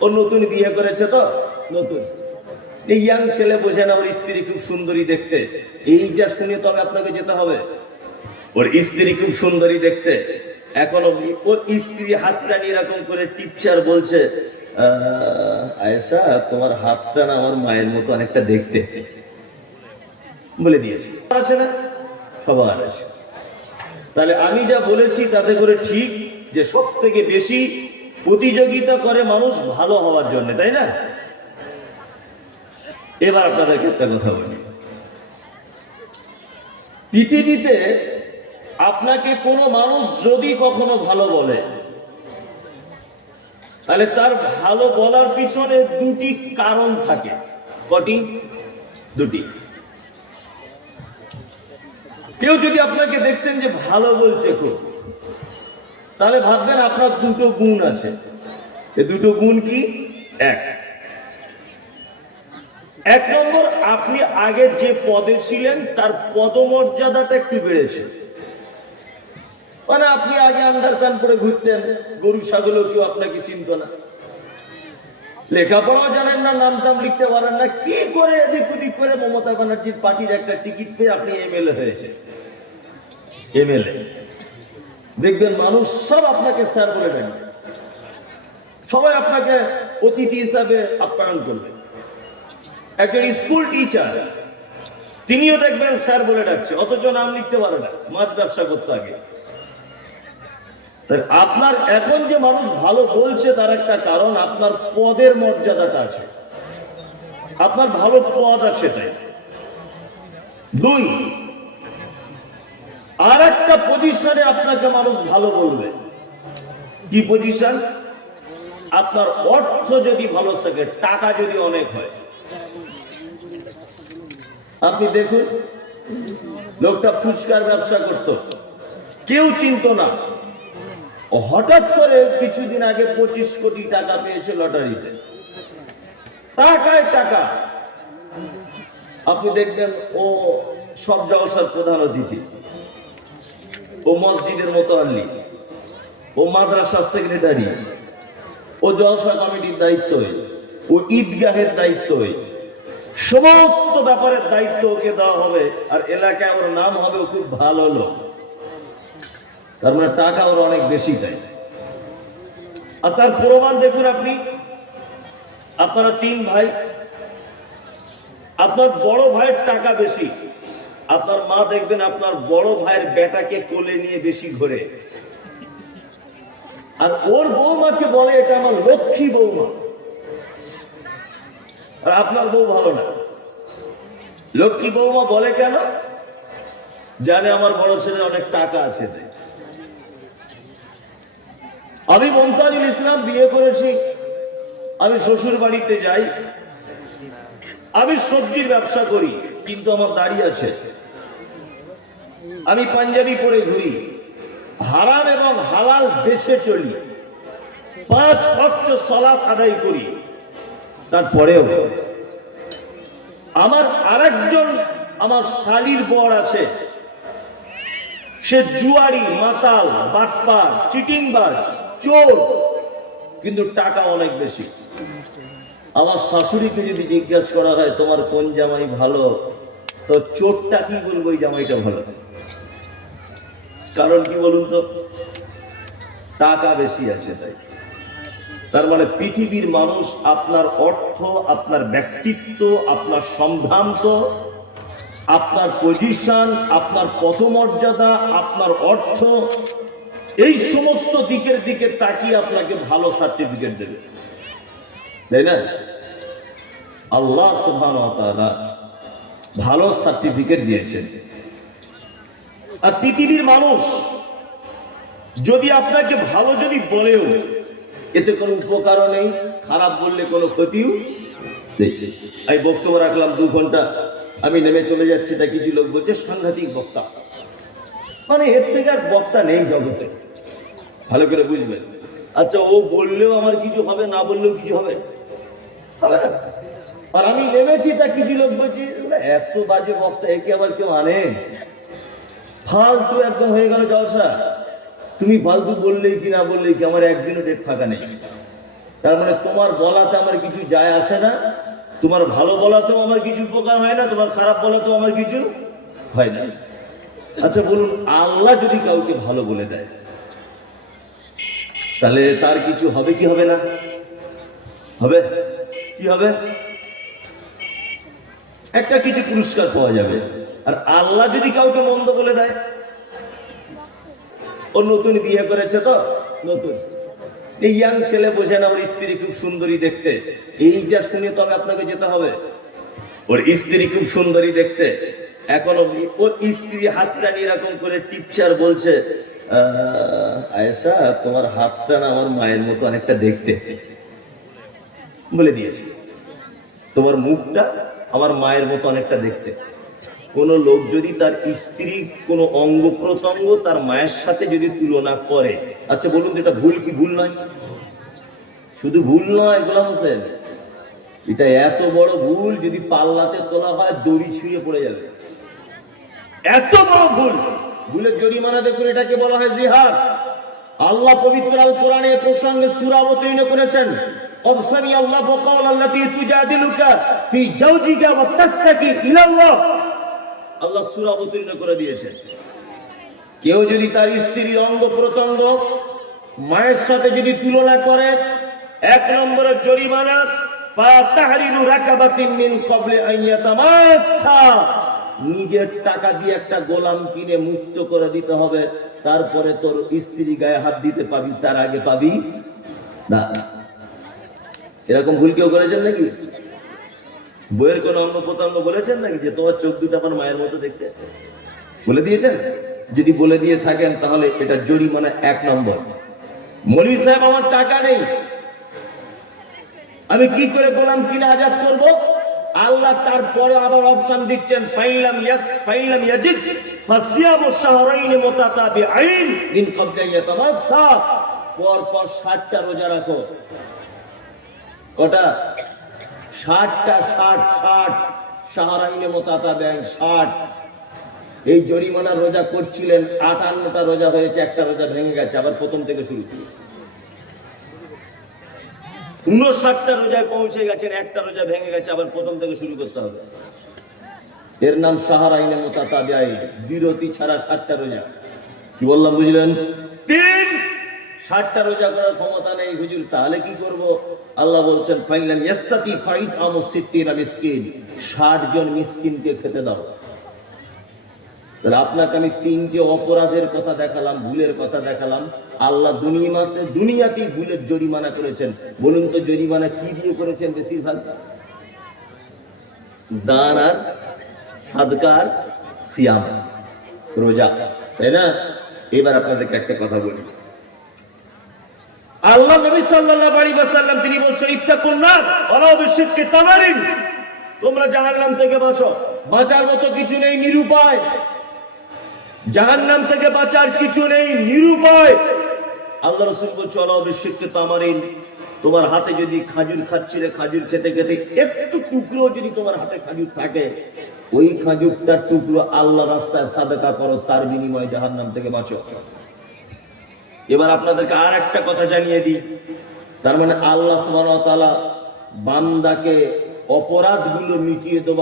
ও নতুন বিয়ে করেছে তো? নতুন। এই ইয়াং ছেলে বোঝে না ওর স্ত্রী খুব সুন্দরী দেখতে। এই যা শুনে তবে আপনাকে যেতে হবে। ওর স্ত্রী খুব সুন্দরী দেখতে। এখনও ওর স্ত্রী হাতটা এরকম করে টিপচার বলছে আয়েশা, তোমার হাতটা না আমার মায়ের মতো অনেকটা দেখতে। বলে দিয়েছি। আছে না? সবার আছে। তাহলে আমি যা বলেছি তাতে করে ঠিক যে সব থেকে বেশি প্রতিযোগিতা করে মানুষ ভালো হওয়ার জন্য, তাই না? এবার আপনাদেরকে একটা কথা বলি। পৃথিবীতে আপনাকে কোনো মানুষ যদি কখনো ভালো বলে, তাহলে তার ভালো বলার পিছনে দুটি কারণ থাকে। কটি? দুটি। কেউ যদি আপনাকে দেখছেন যে ভালো বলছে খুব তাহলে ভাববেন আপনার দুটো গুণ আছে। এ দুটো গুণ কি? এক। এক নম্বর, আপনি আগে যে পদে ছিলেন, তার পদমর্যাদাটা একটু বেড়েছে। মানে আপনি আগে আন্ডার প্যান্ট পরে ঘুরতেন, গরু, ছাগলও কেউ আপনাকে চিনত না। লেখাপড়াও জানেন না নাম টাম লিখতে পারেন না, কি করে এদিক ওদিক করে মমতা ব্যানার্জির পার্টির একটা টিকিট পেয়ে আপনি এমএলএ হয়েছে এমএলএ। দেখবেন মানুষ সব আপনাকে স্যার বলে ডাকবে সবাই আপনাকে অতিথি হিসাবে আপ্যায়ন করবে। একজন স্কুল টিচার, তিনিও দেখবেন স্যার বলে ডাকছে, অথচ নাম লিখতে পারে না, মাছ ব্যবসা করতে আগে। আপনার এখন যে মানুষ ভালো বলছে তার একটা কারণ, আপনার পদের মর্যাদাটা আছে। আপনার ভালো পদ আছে তাই। দুই আর একটা পজিশনে আপনাকে মানুষ ভালো বলবে। কি পজিশন আপনার অর্থ যদি ভালো থাকে, টাকা যদি অনেক হয়। আপনি দেখুন, লোকটা ফুচকার ব্যবসা করত। কেউ চিনত না। হঠাৎ করে কিছুদিন আগে পঁচিশ কোটি টাকা পেয়েছে লটারিতে। টাকায় টাকা। আপনি দেখবেন, ও সব জলসার প্রধান অতিথি। ও মসজিদের মতো আনলি ও মাদ্রাসার সেক্রেটারি, ও জলসা কমিটির দায়িত্ব ও ঈদগাহের দায়িত্ব সমস্ত ব্যাপারের দায়িত্ব ওকে দেওয়া হবে, আর এলাকায় ওর নাম হবে, ও খুব ভালো লোক। তার মানে টাকা ওর অনেক বেশি দেয়। আর তার প্রমাণ দেখুন আপনি। আপনারা তিন ভাই, আপনার বড় ভাইয়ের টাকা বেশি। আপনার মা দেখবেন আপনার বড় ভাইয়ের বেটাকে কোলে নিয়ে বেশি ঘোরে। আর ওর বৌমাকে বলে এটা আমার লক্ষ্মী বৌমা। আর আপনার বউ ভালো না। লক্ষ্মী বৌমা বলে কেন? জানে আমার বড় ছেলে অনেক টাকা আছে আমি মমতাজুল ইসলাম বিয়ে করেছি। আমি শ্বশুর বাড়িতে যাই। আমি সবজির ব্যবসা করি, কিন্তু আমার দাড়ি আছে। আমি পাঞ্জাবি পরে ঘুরি। হারাম এবং হালাল দেশে চলি। পাঁচ ভক্ত সলাৎ আদায় করি। তারপরেও আমার আরেকজন আমার শালির বর আছে। সে জুয়ারি, মাতাল, বাটপার, চিটিংবাজ, চোর, কিন্তু টাকা অনেক বেশি। আমার শাশুড়িকে যদি জিজ্ঞাসা করা হয়, তোমার কোন জামাই ভালো? তো চোরটা কি বলব, ওই জামাইটা ভালো। কারণ কি বলুন তো? টাকা বেশি আছে তাই। তার মানে পৃথিবীর মানুষ আপনার অর্থ, আপনার ব্যক্তিত্ব, আপনার সম্ভ্রান্ত, আপনার পজিশন, আপনার পথমর্যাদা, আপনার অর্থ, এই সমস্ত দিকের দিকে তাকিয়ে আপনাকে ভালো সার্টিফিকেট দেবে। তাই না আল্লাহ ভালো সার্টিফিকেট দিয়েছেন। আর পৃথিবীর মানুষ যদি আপনাকে ভালো যদি বলেও, এতে কোনো উপকারও নেই, খারাপ বললে কোনো ক্ষতিও আমি বক্তব্য রাখলাম দু ঘণ্টা, আমি নেমে চলে যাচ্ছি, তা কিছু লোক বলছে, সাংঘাতিক বক্তা। মানে এর থেকে আর বক্তা নেই জগতে। ভালো করে বুঝবেন। আচ্ছা ও বললেও আমার কিছু হবে, না বললেও কিছু হবে? আর আমি নেমেছি, তা কিছু লোক বলছি এত বাজে বক্তা একে আবার কেউ আনে? ফালতু একদম হয়ে গেল জলসা। তুমি ফালতু বললেই কি, না বললেই কি, আমার একদিনও ডেট ফাঁকা নেই। তার মানে তোমার বলাতে আমার কিছু যায় আসে না, তোমার ভালো বলাতেও আমার কিছু উপকার হয় না, তোমার খারাপ বলাতেও আমার কিছু হয় না। আচ্ছা বলুন, আল্লাহ যদি কাউকে ভালো বলে দেয়, তাহলে তার কিছু হবে কি হবে না? হবে? কি হবে? একটা কিছু পুরস্কার পাওয়া যাবে। আর আল্লাহ যদি কাউকে মন্দ বলে দেয়, ও নতুন বিয়ে করেছে তো? নতুন। এই ইয়াং ছেলে বোঝে না, ওর স্ত্রী খুব সুন্দরী দেখতে। এই যা শুনে তবে আপনাকে যেতে হবে। ওর স্ত্রী খুব সুন্দরী দেখতে। এখন ওর স্ত্রী হাতটা এরকম করে টিপচার বলছে আয়েশা, তোমার হাতটা না আমার মায়ের মতো অনেকটা দেখতে। বলে দিয়েছি। তোমার মুখটা আমার মায়ের মতো অনেকটা দেখতে। কোন লোক যদি তার স্ত্রী কোনো অঙ্গ প্রত্যঙ্গ তার মায়ের সাথে যদি তুলনা করে আচ্ছা বলুন এটা ভুল কি ভুল নয়? শুধু ভুল নয়, গোলাম হোসেন, এটা এত বড় ভুল যদি পাল্লাতে তোলা হয়, দড়ি ছুঁয়ে পড়ে যাবে। এত বড় ভুল। ভুলের জরিমানা দেখুন, এটাকে বলা হয় জিহাদ। আল্লাহ পবিত্র আল কোরআনে প্রসঙ্গে সূরা অবতীর্ণ করেছেন। قد سمع الله قول التي تجادلك في زوجك وتستكي الى الله আল্লাহ সূরা অবতীর্ণ করে দিয়েছেন কেউ যদি তার স্ত্রীর অঙ্গ প্রত্যঙ্গ মায়ের সাথে যদি তুলনা করে এক নম্বরের জরিমানা ফাতাহরিরু রাকাবাতিন মিন ক্বাবলি আন ইয়াতামাসসা নিজের টাকা দিয়ে একটা গোলাম কিনে মুক্ত করে দিতে হবে তারপরে তোর স্ত্রী গায়ে হাত দিতে পাবি তার আগে পাবি না এরকম ভুল কেউ করেছেন নাকি? বইয়ের কোন অঙ্গ প্রত্যঙ্গ বলেছেন নাকি যে তোমার চোখ দুটো আমার মায়ের মতো দেখতে? বলে দিয়েছেন? যদি বলে দিয়ে থাকেন তাহলে এটা জরিমানা এক নম্বর। মৌলী সাহেব, আমার টাকা নেই। আমি কি করে গোলাম কিনে আজাদ করব? আল্লাহ তারপরে আবার অপশন দিচ্ছেন, ফাইলাম ইয়াস, ফাইলাম ইয়াজিদ ফাসিয়াম শাহরাইন মুতাতাবিআইন মিন ক্বাবলি ইয়াতামাসসা। পর পর 60টা রোজা রাখো। কটা? ষাটটা, ষাট ষাট। সাহারাইনে মোতাতা ব্যাংক ষাট। এই জরিমানা রোজা করছিলেন, আটান্নটা রোজা হয়েছে, একটা রোজা ভেঙে গেছে, আবার প্রথম থেকে শুরু করেছে। উনষাটটা রোজায় পৌঁছে গেছেন, একটা রোজা ভেঙে গেছে, আবার প্রথম থেকে শুরু করতে হবে। এর নাম সাহারাইনে মোতাতা ব্যয় বিরতি ছাড়া ষাটটা রোজা। কি বললাম, বুঝলেন? তিন ষাটটা রোজা করার ক্ষমতা নেই, হুজুর, তাহলে কি করব? আল্লাহ বলছেন ফাইলাম ইয়াস্তাতি ফাইদ আমু মিসকিন। 60 জন মিসকিনকে খেতে দাও। তাহলে আপনাকে আমি তিনটে অপরাধের কথা দেখালাম, ভুলের কথা দেখালাম। আল্লাহ দুনিয়াতে, দুনিয়াতেই ভুলের জরিমানা করেছেন। বলুন তো, জরিমানা কি দিয়ে করেছেন বেশিরভাগ? দান আর সাদকার সিয়াম। রোজা, তাই না? এবার আপনাদেরকে একটা কথা বলি। আল্লাহ নবী সাল্লাল্লাহু আলাইহি ওয়াসাল্লাম তিনি বলছেন ইত্তাকুন নার ওয়ালাউ বিশিক্কি তামারিন। তোমরা জাহান্নাম থেকে বাঁচো। বাঁচার মতো কিছু নেই, নিরুপায়। জাহান্নাম থেকে বাঁচার কিছু নেই, নিরুপায়। আল্লাহ রাসূল বলছে, ওয়ালাউ বিশিক্কি তামারিন। তোমার হাতে যদি খাজুর খাচ্ছিলে, খাজুর খেতে খেতে একটু টুকরো যদি তোমার হাতে খাজুর থাকে, ওই খাজুরটার টুকরো আল্লাহ রাস্তায় সাদাকা করো, তার বিনিময়ে জাহান্নাম থেকে বাঁচো। এবার আপনাদেরকে আর একটা কথা জানিয়ে দিই। তার মানে আল্লাহ সুবাহ বান্দাকে অপরাধগুলো মিটিয়ে দেওয়া